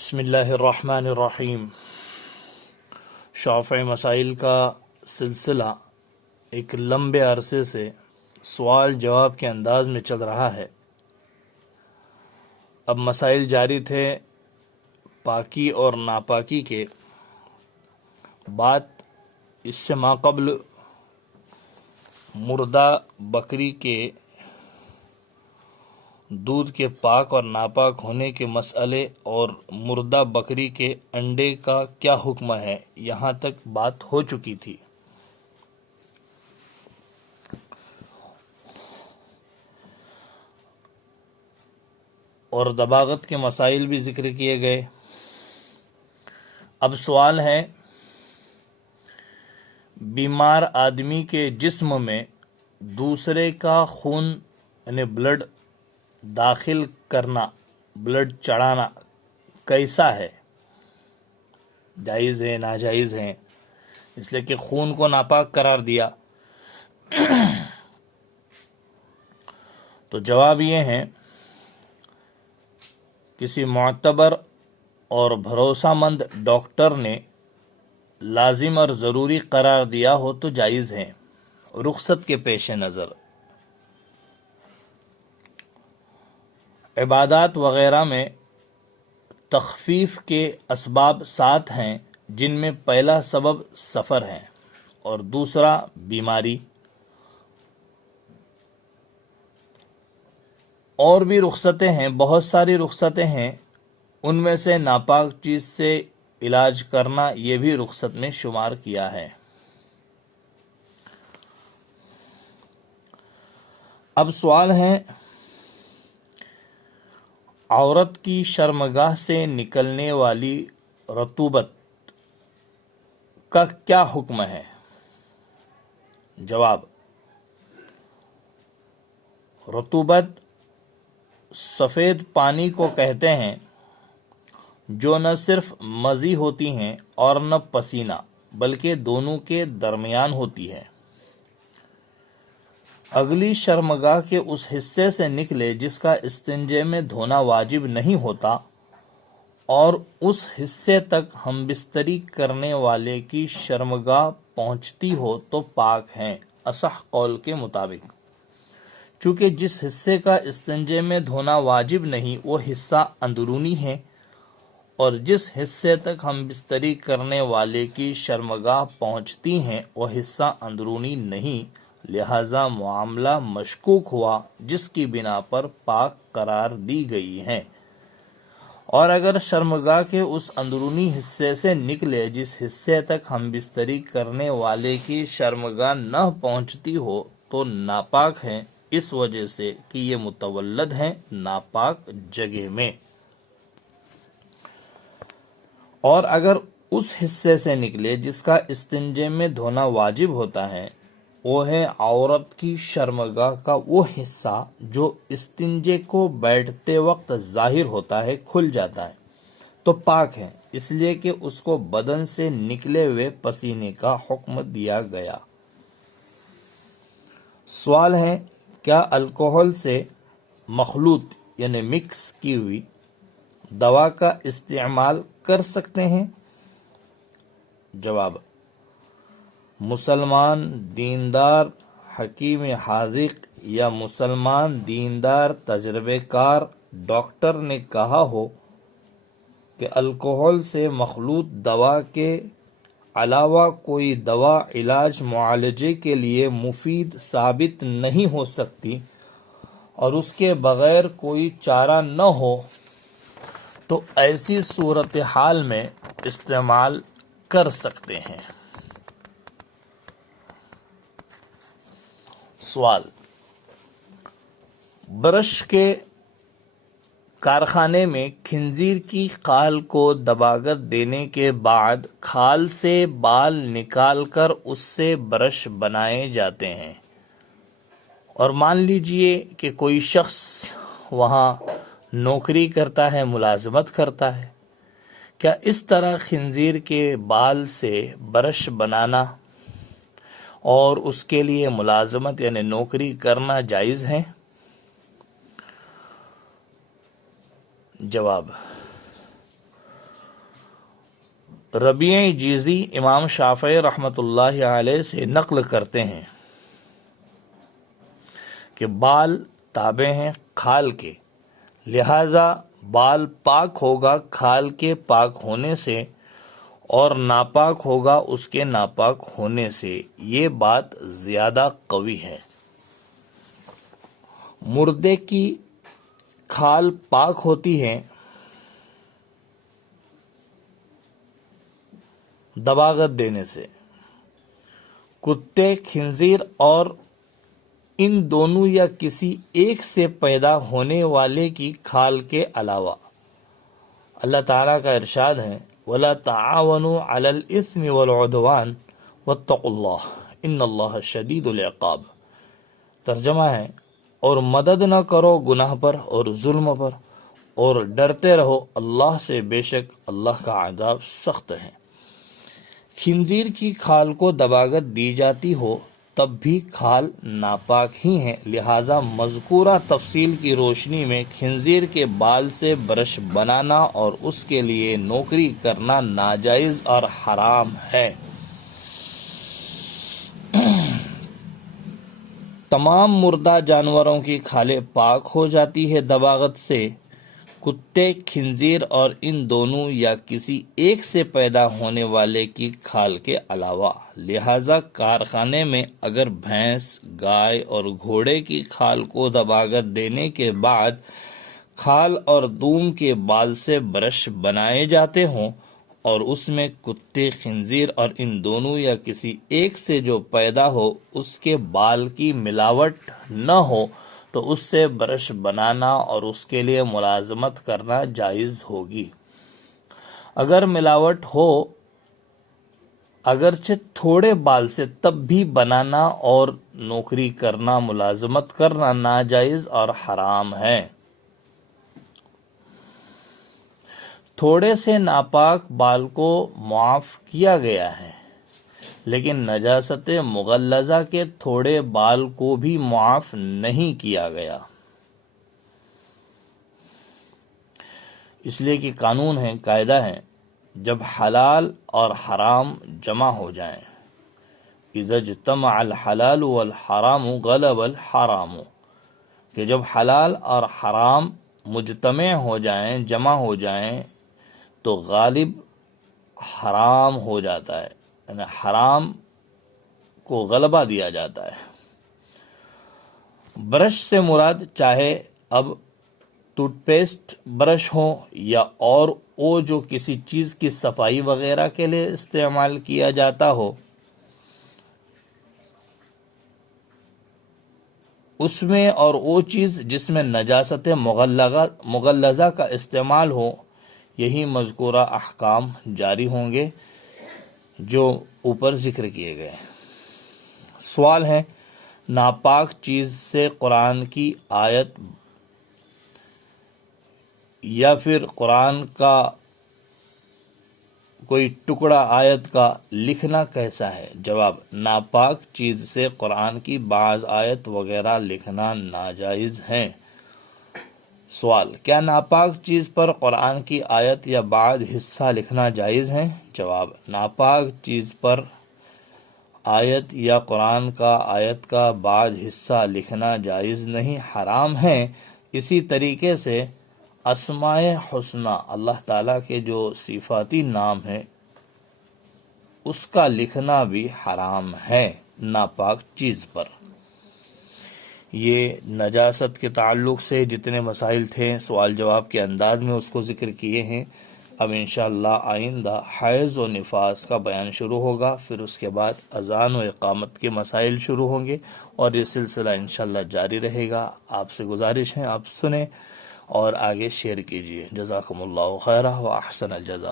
بسم اللہ الرحمن الرحیم۔ شافعی مسائل کا سلسلہ ایک لمبے عرصے سے سوال جواب کے انداز میں چل رہا ہے۔ اب مسائل جاری تھے پاکی اور ناپاکی کے۔ بات اس سے ماقبل مردہ بکری کے دودھ کے پاک اور ناپاک ہونے کے مسئلے اور مردہ بکری کے انڈے کا کیا حکم ہے، یہاں تک بات ہو چکی تھی۔ اور دباغت کے مسائل بھی ذکر کیے گئے۔ اب سوال ہے، بیمار آدمی کے جسم میں دوسرے کا خون یعنی بلڈ داخل کرنا، بلڈ چڑھانا کیسا ہے؟ جائز ہے، ناجائز ہے؟ اس لیے کہ خون کو ناپاک قرار دیا۔ تو جواب یہ ہے، کسی معتبر اور بھروسہ مند ڈاکٹر نے لازم اور ضروری قرار دیا ہو تو جائز ہے، رخصت کے پیش نظر۔ عبادات وغیرہ میں تخفیف کے اسباب 7 ہیں، جن میں پہلا سبب سفر ہے اور دوسرا بیماری۔ اور بھی رخصتیں ہیں، بہت ساری رخصتیں ہیں، ان میں سے ناپاک چیز سے علاج کرنا یہ بھی رخصت میں شمار کیا ہے۔ اب سوال ہے، عورت کی شرمگاہ سے نکلنے والی رطوبت کا کیا حکم ہے؟ جواب، رطوبت سفید پانی کو کہتے ہیں، جو نہ صرف مزی ہوتی ہیں اور نہ پسینہ، بلکہ دونوں کے درمیان ہوتی ہے۔ اگلی شرمگاہ کے اس حصے سے نکلے جس کا استنجے میں دھونا واجب نہیں ہوتا، اور اس حصے تک ہم بستری کرنے والے کی شرمگاہ پہنچتی ہو تو پاک ہیں، اصح قول کے مطابق۔ چونکہ جس حصے کا استنجے میں دھونا واجب نہیں وہ حصہ اندرونی ہے، اور جس حصے تک ہم بستری کرنے والے کی شرمگاہ پہنچتی ہیں وہ حصہ اندرونی نہیں، لہذا معاملہ مشکوک ہوا، جس کی بنا پر پاک قرار دی گئی ہیں۔ اور اگر شرمگاہ کے اس اندرونی حصے سے نکلے جس حصے تک ہم بستری کرنے والے کی شرمگاہ نہ پہنچتی ہو تو ناپاک ہیں، اس وجہ سے کہ یہ متولد ہیں ناپاک جگہ میں۔ اور اگر اس حصے سے نکلے جس کا استنجے میں دھونا واجب ہوتا ہے، وہ ہے عورت کی شرمگاہ کا وہ حصہ جو استنجے کو بیٹھتے وقت ظاہر ہوتا ہے، کھل جاتا ہے، تو پاک ہے، اس لیے کہ اس کو بدن سے نکلے ہوئے پسینے کا حکم دیا گیا۔ سوال ہے، کیا الکحل سے مخلوط یعنی مکس کی ہوئی دوا کا استعمال کر سکتے ہیں؟ جواب، مسلمان دیندار حکیم حاذق یا مسلمان دیندار تجربے کار ڈاکٹر نے کہا ہو کہ الکحل سے مخلوط دوا کے علاوہ کوئی دوا علاج معالجے کے لیے مفید ثابت نہیں ہو سکتی اور اس کے بغیر کوئی چارہ نہ ہو، تو ایسی صورتحال میں استعمال کر سکتے ہیں۔ سوال، برش کے کارخانے میں خنزیر کی کھال کو دباغت دینے کے بعد کھال سے بال نکال کر اس سے برش بنائے جاتے ہیں، اور مان لیجئے کہ کوئی شخص وہاں نوکری کرتا ہے، ملازمت کرتا ہے، کیا اس طرح خنزیر کے بال سے برش بنانا اور اس کے لیے ملازمت یعنی نوکری کرنا جائز ہے؟ جواب، ربیع جیزی امام شافعی رحمۃ اللہ علیہ سے نقل کرتے ہیں کہ بال تابع ہیں کھال کے، لہذا بال پاک ہوگا کھال کے پاک ہونے سے اور ناپاک ہوگا اس کے ناپاک ہونے سے۔ یہ بات زیادہ قوی ہے۔ مردے کی کھال پاک ہوتی ہے دباغت دینے سے۔ کتے، خنزیر اور ان دونوں یا کسی ایک سے پیدا ہونے والے کی کھال کے علاوہ۔ اللہ تعالیٰ کا ارشاد ہے وَلَا تَعَاوَنُوا عَلَى الْإِثْمِ وَالْعُدْوَانِ وَاتَّقُوا اللَّهَ إِنَّ اللَّهَ شَدِيدُ الْعِقَابِ۔ ترجمہ ہے اور مدد نہ کرو گناہ پر اور ظلم پر، اور ڈرتے رہو اللہ سے، بے شک اللہ کا عذاب سخت ہے۔ خنزیر کی کھال کو دباغت دی جاتی ہو تب بھی کھال ناپاک ہی ہیں، لہذا مذکورہ تفصیل کی روشنی میں خنزیر کے بال سے برش بنانا اور اس کے لیے نوکری کرنا ناجائز اور حرام ہے۔ تمام مردہ جانوروں کی کھالیں پاک ہو جاتی ہے دباغت سے، کتے، خنزیر اور ان دونوں یا کسی ایک سے پیدا ہونے والے کی کھال کے علاوہ۔ لہذا کارخانے میں اگر بھینس، گائے اور گھوڑے کی کھال کو دباغت دینے کے بعد کھال اور دم کے بال سے برش بنائے جاتے ہوں اور اس میں کتے، خنزیر اور ان دونوں یا کسی ایک سے جو پیدا ہو اس کے بال کی ملاوٹ نہ ہو تو اس سے برش بنانا اور اس کے لیے ملازمت کرنا جائز ہوگی۔ اگر ملاوٹ ہو اگرچہ تھوڑے بال سے تب بھی بنانا اور نوکری کرنا، ملازمت کرنا ناجائز اور حرام ہے۔ تھوڑے سے ناپاک بال کو معاف کیا گیا ہے، لیکن نجاست مغلظہ کے تھوڑے بال کو بھی معاف نہیں کیا گیا، اس لیے کہ قانون ہے، قاعدہ ہے، جب حلال اور حرام جمع ہو جائیں، اذا اجتمع الحلال والحرام غلب الحرام، کہ جب حلال اور حرام مجتمع ہو جائیں، جمع ہو جائیں تو غالب حرام ہو جاتا ہے، یعنی حرام کو غلبہ دیا جاتا ہے۔ برش سے مراد چاہے اب ٹوتھ پیسٹ برش ہو یا اور وہ جو کسی چیز کی صفائی وغیرہ کے لیے استعمال کیا جاتا ہو، اس میں اور وہ چیز جس میں نجاست مغلظہ کا استعمال ہو، یہی مذکورہ احکام جاری ہوں گے جو اوپر ذکر کیے گئے۔ سوال ہے، ناپاک چیز سے قرآن کی آیت یا پھر قرآن کا کوئی ٹکڑا آیت کا لکھنا کیسا ہے؟ جواب، ناپاک چیز سے قرآن کی بعض آیت وغیرہ لکھنا ناجائز ہے۔ سوال، کیا ناپاک چیز پر قرآن کی آیت یا بعض حصہ لکھنا جائز ہے؟ جواب، ناپاک چیز پر آیت یا قرآن کا آیت کا بعض حصہ لکھنا جائز نہیں، حرام ہے۔ اسی طریقے سے اسماء حسنہ، اللہ تعالیٰ کے جو صفاتی نام ہیں، اس کا لکھنا بھی حرام ہے ناپاک چیز پر۔ یہ نجاست کے تعلق سے جتنے مسائل تھے سوال جواب کے انداز میں اس کو ذکر کیے ہیں۔ اب انشاءاللہ آئندہ حیض و نفاس کا بیان شروع ہوگا، پھر اس کے بعد اذان و اقامت کے مسائل شروع ہوں گے، اور یہ سلسلہ انشاءاللہ جاری رہے گا۔ آپ سے گزارش ہے آپ سنیں اور آگے شیئر کیجیے۔ جزاکم اللہ خیرہ و احسن الجزا۔